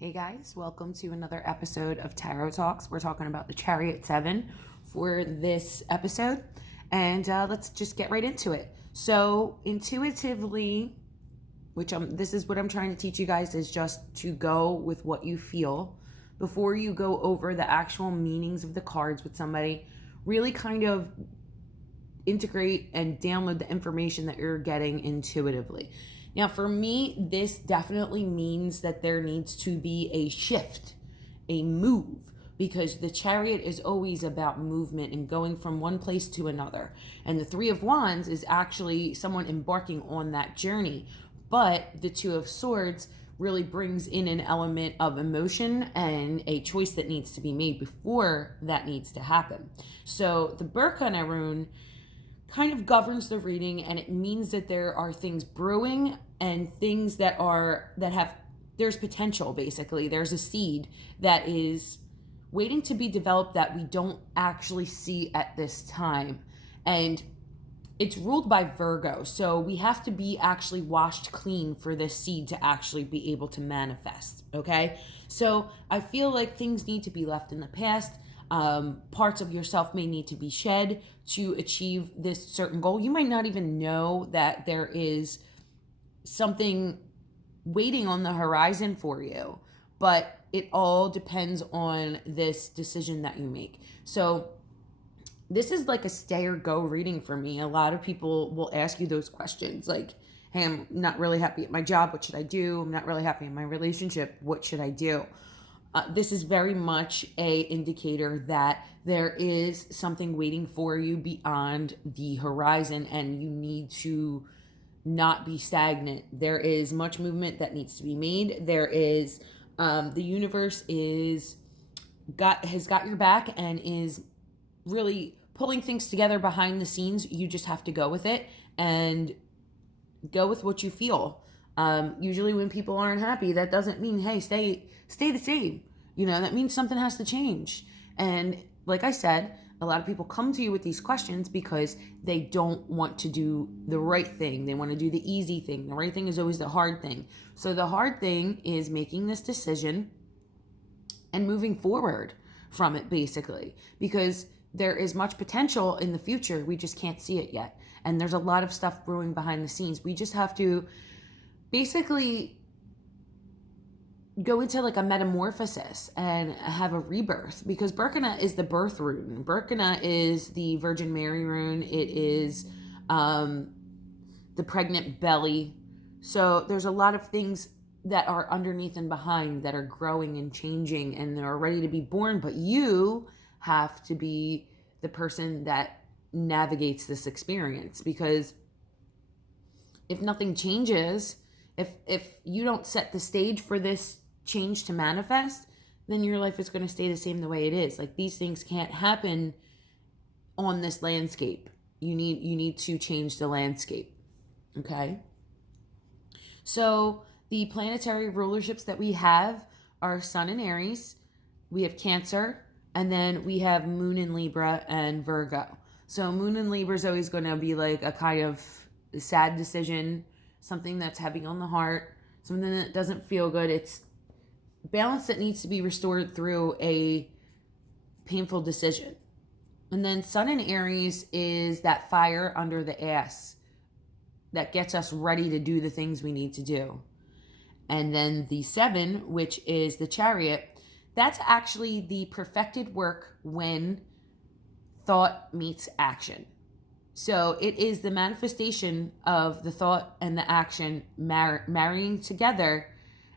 Hey guys, welcome to another episode of Tarot Talks. We're talking about the Chariot 7 for this episode, and let's just get right into it. So, intuitively, this is what I'm trying to teach you guys, is just to go with what you feel before you go over the actual meanings of the cards with somebody. Really kind of integrate and download the information that you're getting intuitively. Now, for me, this definitely means that there needs to be a shift, a move, because the Chariot is always about movement and going from one place to another. And the Three of Wands is actually someone embarking on that journey. But the Two of Swords really brings in an element of emotion and a choice that needs to be made before that needs to happen. So the Arcana rune kind of governs the reading, and it means that there are things brewing and things that have there's potential. Basically, there's a seed that is waiting to be developed that we don't actually see at this time, and it's ruled by Virgo, so we have to be actually washed clean for this seed to actually be able to manifest. Okay, so I feel like things need to be left in the past. Parts of yourself may need to be shed to achieve this certain goal. You might not even know that there is something waiting on the horizon for you, but it all depends on this decision that you make. So this is like a stay or go reading for me. A lot of people will ask you those questions like, hey, I'm not really happy at my job. What should I do? I'm not really happy in my relationship. What should I do? This is very much a indicator that there is something waiting for you beyond the horizon, and you need to not be stagnant. There is much movement that needs to be made. There is the universe has got your back and is really pulling things together behind the scenes. You just have to go with it and go with what you feel. Usually when people aren't happy, that doesn't mean, hey, stay the same. That means something has to change. And like I said, a lot of people come to you with these questions because they don't want to do the right thing. They want to do the easy thing. The right thing is always the hard thing. So the hard thing is making this decision and moving forward from it, basically, because there is much potential in the future. We just can't see it yet. And there's a lot of stuff brewing behind the scenes. We just have to basically go into like a metamorphosis and have a rebirth, because Arcana is the birth rune. Arcana is the Virgin Mary rune. It is the pregnant belly. So there's a lot of things that are underneath and behind that are growing and changing, and they're ready to be born, but you have to be the person that navigates this experience, because if nothing changes, if you don't set the stage for this change to manifest, then your life is going to stay the same the way it is. Like, these things can't happen on this landscape. You need to change the landscape. Okay? So the planetary rulerships that we have are Sun in Aries, we have Cancer, and then we have Moon in Libra and Virgo. So Moon in Libra is always going to be like a kind of sad decision, something that's heavy on the heart, something that doesn't feel good. It's balance that needs to be restored through a painful decision. And then Sun in Aries is that fire under the ass that gets us ready to do the things we need to do. And then the 7, which is the Chariot, that's actually the perfected work when thought meets action. So it is the manifestation of the thought and the action marrying together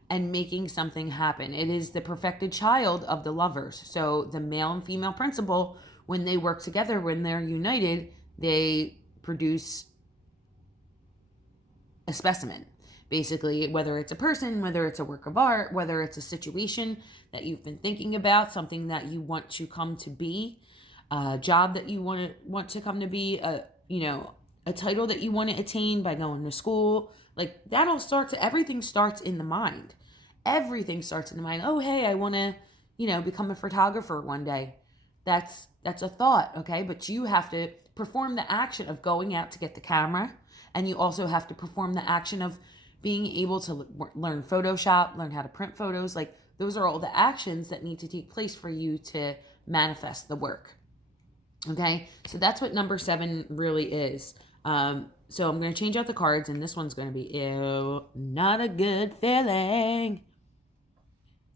and making something happen. It is the perfected child of the lovers. So the male and female principle, when they work together, when they're united, they produce a specimen. Basically, whether it's a person, whether it's a work of art, whether it's a situation that you've been thinking about, something that you want to come to be, a job that you want to come to be, a title that you want to attain by going to school. Like, that all starts, everything starts in the mind. Everything starts in the mind. Oh, hey, I want to, become a photographer one day. That's a thought, okay? But you have to perform the action of going out to get the camera, and you also have to perform the action of being able to learn Photoshop, learn how to print photos. Like, those are all the actions that need to take place for you to manifest the work. Okay, so that's what number 7 really is. So I'm going to change out the cards, and this one's going to be, ew, not a good feeling.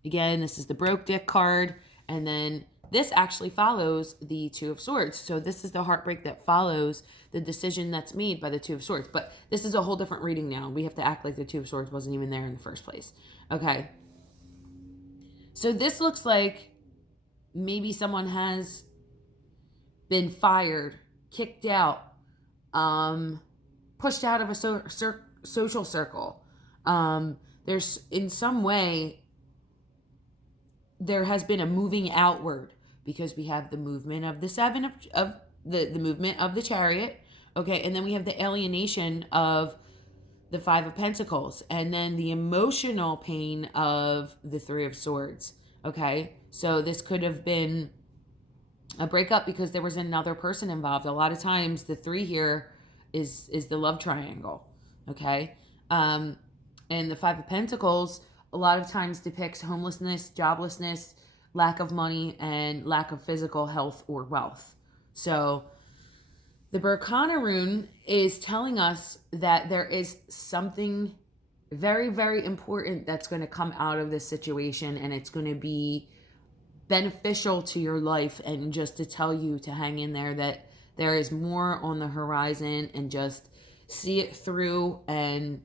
Again, this is the broke dick card, and then this actually follows the Two of Swords. So this is the heartbreak that follows the decision that's made by the Two of Swords. But this is a whole different reading now. We have to act like the Two of Swords wasn't even there in the first place. Okay. So this looks like maybe someone has been fired, kicked out, pushed out of a social circle. There's in some way there has been a moving outward, because we have the movement of the 7 of the movement of the Chariot. Okay, and then we have the alienation of the 5 of Pentacles, and then the emotional pain of the 3 of Swords. Okay, so this could have been a breakup because there was another person involved. A lot of times the 3 here is the love triangle. Okay, and the 5 of Pentacles a lot of times depicts homelessness, joblessness, lack of money, and lack of physical health or wealth. So the Arcana rune is telling us that there is something very, very important that's going to come out of this situation, and it's going to be beneficial to your life, and just to tell you to hang in there, that there is more on the horizon, and just see it through and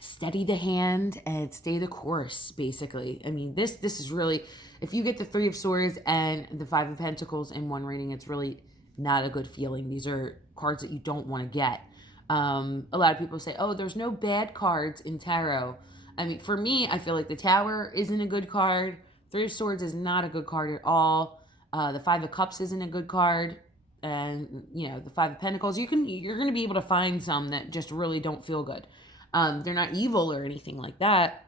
steady the hand and stay the course, basically. I mean, this is really, if you get the 3 of Swords and the 5 of Pentacles in one reading, it's really not a good feeling. These are cards that you don't want to get. A lot of people say, oh, there's no bad cards in tarot. I mean, for me, I feel like the Tower isn't a good card. 3 of Swords is not a good card at all. The 5 of Cups isn't a good card. And, you know, the 5 of Pentacles, you're going to be able to find some that just really don't feel good. They're not evil or anything like that.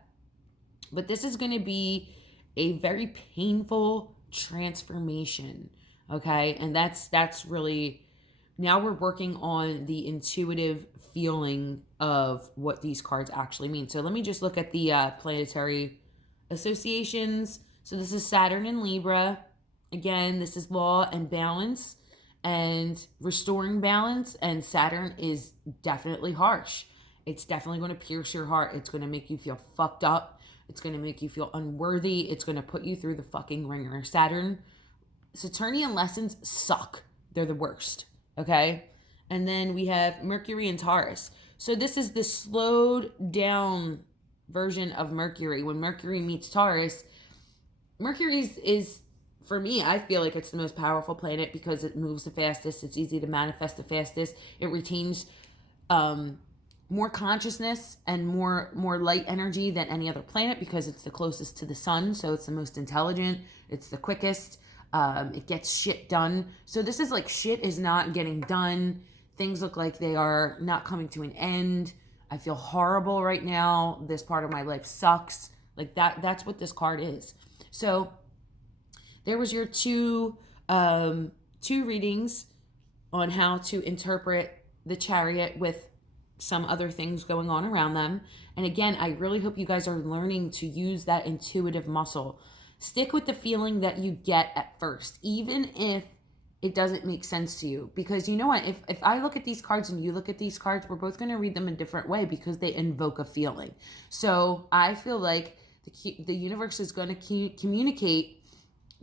But this is going to be a very painful transformation. Okay? And that's really, now we're working on the intuitive feeling of what these cards actually mean. So let me just look at the planetary associations. So this is Saturn in Libra. Again, this is law and balance and restoring balance. And Saturn is definitely harsh. It's definitely going to pierce your heart. It's going to make you feel fucked up. It's going to make you feel unworthy. It's going to put you through the fucking ringer. Saturnian lessons suck. They're the worst. Okay? And then we have Mercury and Taurus. So this is the slowed down version of Mercury. When Mercury meets Taurus, Mercury is, for me, I feel like it's the most powerful planet because it moves the fastest. It's easy to manifest the fastest. It retains more consciousness and more light energy than any other planet because it's the closest to the sun. So it's the most intelligent. It's the quickest. It gets shit done. So this is like shit is not getting done. Things look like they are not coming to an end. I feel horrible right now. This part of my life sucks. Like that's what this card is. So there was your two readings on how to interpret the Chariot with some other things going on around them. And again, I really hope you guys are learning to use that intuitive muscle. Stick with the feeling that you get at first, even if it doesn't make sense to you. Because you know what? If I look at these cards and you look at these cards, we're both going to read them a different way because they invoke a feeling. So I feel like the universe is going to communicate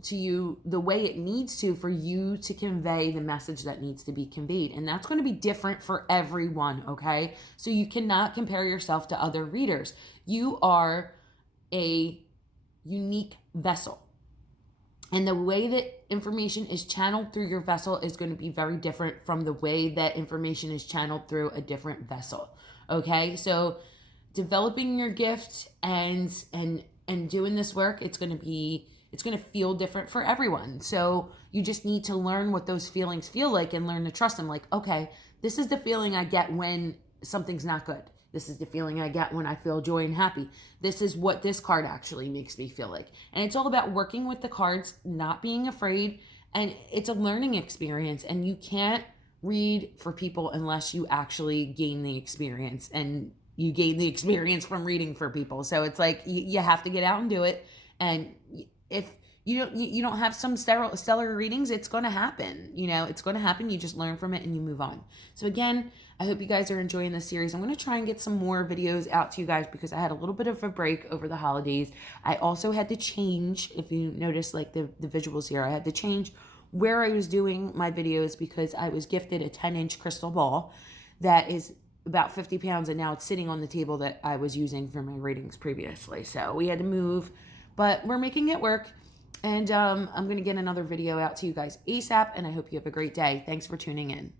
to you the way it needs to for you to convey the message that needs to be conveyed. And that's going to be different for everyone, okay? So you cannot compare yourself to other readers. You are a unique vessel. And the way that information is channeled through your vessel is going to be very different from the way that information is channeled through a different vessel, okay? So developing your gift and doing this work, it's going to feel different for everyone. So you just need to learn what those feelings feel like and learn to trust them. Like, okay, this is the feeling I get when something's not good. This is the feeling I get when I feel joy and happy. This is what this card actually makes me feel like. And it's all about working with the cards, not being afraid. And it's a learning experience. And you can't read for people unless you actually gain the experience and you gain the experience from reading for people. So it's like you have to get out and do it. And if you don't have some stellar readings, it's going to happen. It's going to happen. You just learn from it and you move on. So again, I hope you guys are enjoying this series. I'm going to try and get some more videos out to you guys because I had a little bit of a break over the holidays. I also had to change, if you notice like the visuals here, I had to change where I was doing my videos because I was gifted a 10-inch crystal ball that is about 50 pounds, and now it's sitting on the table that I was using for my readings previously. So we had to move, but we're making it work. And I'm going to get another video out to you guys ASAP, and I hope you have a great day. Thanks for tuning in.